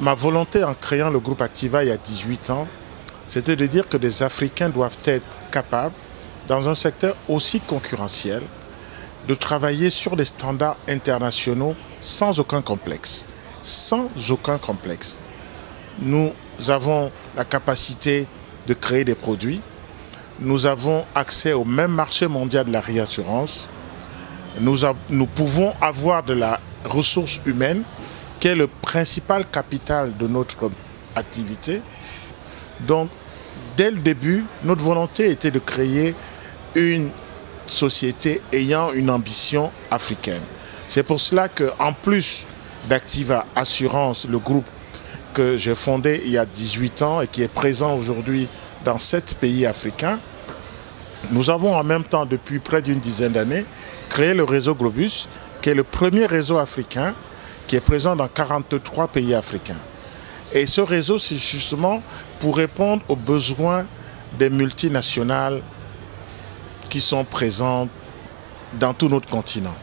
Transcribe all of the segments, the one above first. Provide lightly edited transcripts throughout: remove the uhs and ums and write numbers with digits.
Ma volonté en créant le groupe Activa il y a 18 ans, c'était de dire que les Africains doivent être capables, dans un secteur aussi concurrentiel, de travailler sur des standards internationaux sans aucun complexe. Sans aucun complexe. Nous avons la capacité de créer des produits. Nous avons accès au même marché mondial de la réassurance. Nous pouvons avoir de la ressource humaine, qui est le principal capital de notre activité. Donc, dès le début, notre volonté était de créer une société ayant une ambition africaine. C'est pour cela qu'en plus d'Activa Assurance, le groupe que j'ai fondé il y a 18 ans et qui est présent aujourd'hui dans 7 pays africains, nous avons en même temps, depuis près d'une dizaine d'années, créé le réseau Globus, qui est le premier réseau africain qui est présent dans 43 pays africains. Et ce réseau, c'est justement pour répondre aux besoins des multinationales qui sont présentes dans tout notre continent.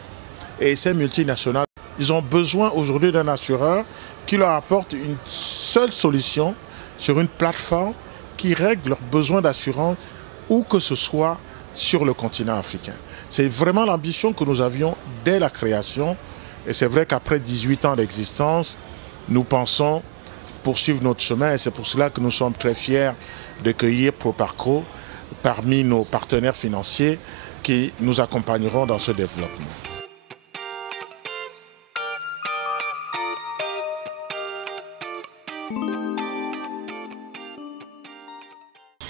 Et ces multinationales, ils ont besoin aujourd'hui d'un assureur qui leur apporte une seule solution sur une plateforme qui règle leurs besoins d'assurance où que ce soit sur le continent africain. C'est vraiment l'ambition que nous avions dès la création. Et c'est vrai qu'après 18 ans d'existence, nous pensons poursuivre notre chemin. Et c'est pour cela que nous sommes très fiers d'accueillir Proparco parmi nos partenaires financiers qui nous accompagneront dans ce développement.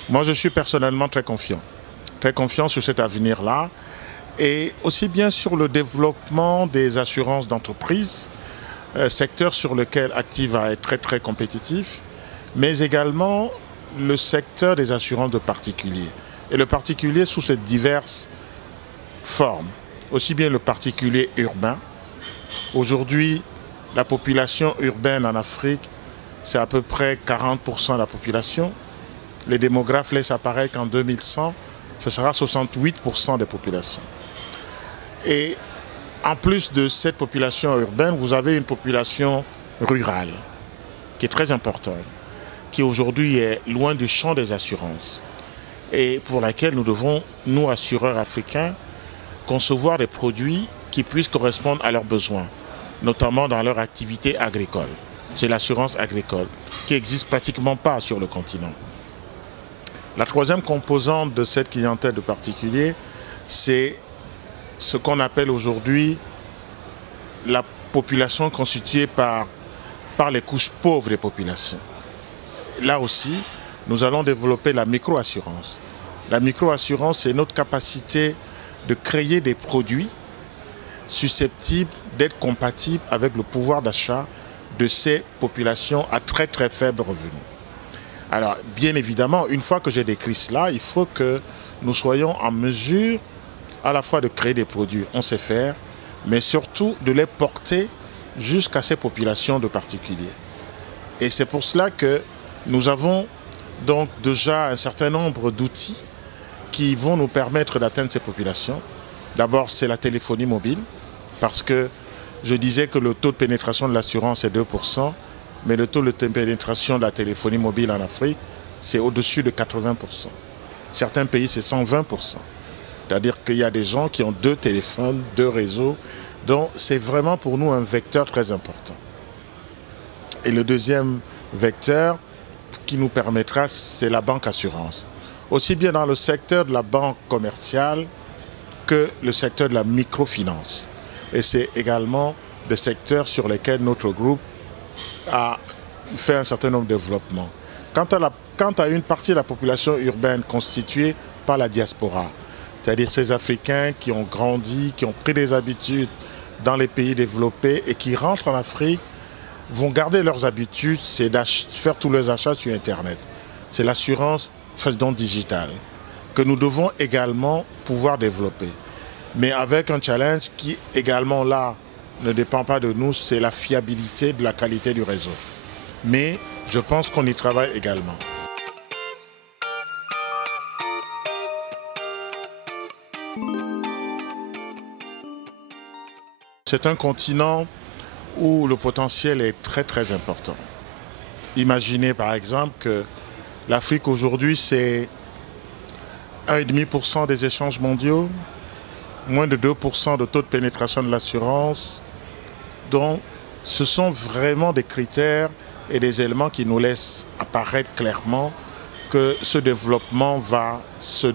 Moi, je suis personnellement très confiant sur cet avenir-là, et aussi bien sur le développement des assurances d'entreprise, secteur sur lequel Activa est très compétitif, mais également le secteur des assurances de particuliers. Et le particulier sous ses diverses formes, aussi bien le particulier urbain. Aujourd'hui, la population urbaine en Afrique, c'est à peu près 40% de la population. Les démographes laissent apparaître qu'en 2100, ce sera 68% des populations. Et en plus de cette population urbaine, vous avez une population rurale qui est très importante, qui aujourd'hui est loin du champ des assurances et pour laquelle nous devons, nous assureurs africains, concevoir des produits qui puissent correspondre à leurs besoins, notamment dans leur activité agricole. C'est l'assurance agricole qui n'existe pratiquement pas sur le continent. La troisième composante de cette clientèle de particuliers, c'est ce qu'on appelle aujourd'hui la population constituée par les couches pauvres des populations. Là aussi, nous allons développer la micro-assurance. La micro-assurance, c'est notre capacité de créer des produits susceptibles d'être compatibles avec le pouvoir d'achat de ces populations à très faible revenu. Alors, bien évidemment, une fois que j'ai décrit cela, il faut que nous soyons en mesure à la fois de créer des produits, on sait faire, mais surtout de les porter jusqu'à ces populations de particuliers. Et c'est pour cela que nous avons donc déjà un certain nombre d'outils qui vont nous permettre d'atteindre ces populations. D'abord, c'est la téléphonie mobile, parce que je disais que le taux de pénétration de l'assurance est 2%, mais le taux de pénétration de la téléphonie mobile en Afrique, c'est au-dessus de 80%. Certains pays, c'est 120%. C'est-à-dire qu'il y a des gens qui ont 2 téléphones, 2 réseaux. Donc c'est vraiment pour nous un vecteur très important. Et le deuxième vecteur qui nous permettra, c'est la banque assurance. Aussi bien dans le secteur de la banque commerciale que le secteur de la microfinance. Et c'est également des secteurs sur lesquels notre groupe a fait un certain nombre de développements. Quant à une partie de la population urbaine constituée par la diaspora, c'est-à-dire ces Africains qui ont grandi, qui ont pris des habitudes dans les pays développés et qui rentrent en Afrique, vont garder leurs habitudes, c'est de faire tous leurs achats sur Internet. C'est l'assurance faisant digitale que nous devons également pouvoir développer. Mais avec un challenge qui également là ne dépend pas de nous, c'est la fiabilité de la qualité du réseau. Mais je pense qu'on y travaille également. C'est un continent où le potentiel est très très important. Imaginez par exemple que l'Afrique aujourd'hui c'est 1,5% des échanges mondiaux, moins de 2% de taux de pénétration de l'assurance. Donc ce sont vraiment des critères et des éléments qui nous laissent apparaître clairement que ce développement va se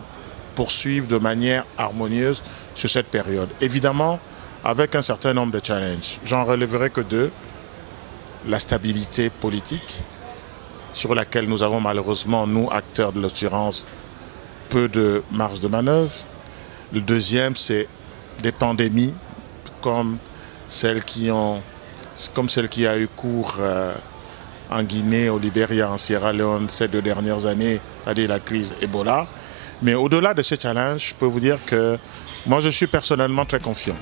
poursuivre de manière harmonieuse sur cette période. Évidemment, avec un certain nombre de challenges. J'en relèverai que deux. La stabilité politique, sur laquelle nous avons malheureusement, nous, acteurs de l'assurance, peu de marge de manœuvre. Le deuxième, c'est des pandémies comme celle qui a eu cours en Guinée, au Libéria, en Sierra Leone ces 2 dernières années, c'est-à-dire la crise Ebola. Mais au-delà de ces challenges, je peux vous dire que moi, je suis personnellement très confiant.